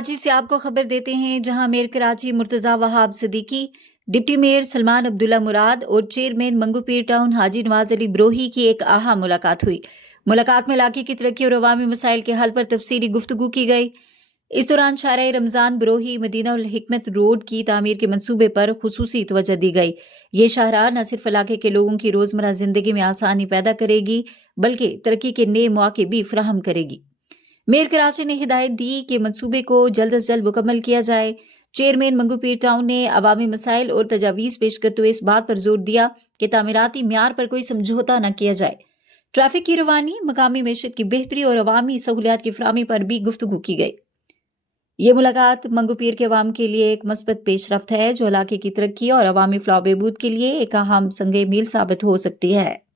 کراچی سے آپ کو خبر دیتے ہیں، جہاں میئر کراچی مرتضیٰ وہاب صدیقی، ڈپٹی میئر سلمان عبداللہ مراد اور چیئرمین منگو پیر ٹاؤن حاجی نواز علی بروہی کی ایک اہم ملاقات ہوئی۔ ملاقات میں علاقے کی ترقی اور عوامی مسائل کے حل پر تفصیلی گفتگو کی گئی۔ اس دوران شارع رمضان بروہی مدینہ الحکمت روڈ کی تعمیر کے منصوبے پر خصوصی توجہ دی گئی۔ یہ شاہراہ نہ صرف علاقے کے لوگوں کی روزمرہ زندگی میں آسانی پیدا کرے گی بلکہ ترقی کے نئے مواقع بھی فراہم کرے گی۔ میئر کراچی نے ہدایت دی کہ منصوبے کو جلد از جلد مکمل کیا جائے۔ چیئرمین منگو پیر ٹاؤن نے عوامی مسائل اور تجاویز پیش کرتے ہوئے اس بات پر زور دیا کہ تعمیراتی معیار پر کوئی سمجھوتہ نہ کیا جائے۔ ٹریفک کی روانی، مقامی معیشت کی بہتری اور عوامی سہولیات کی فراہمی پر بھی گفتگو کی گئی۔ یہ ملاقات منگو پیر کے عوام کے لیے ایک مثبت پیش رفت ہے جو علاقے کی ترقی اور عوامی فلاح و بہبود کے لیے ایک اہم سنگ میل ثابت ہو سکتی ہے۔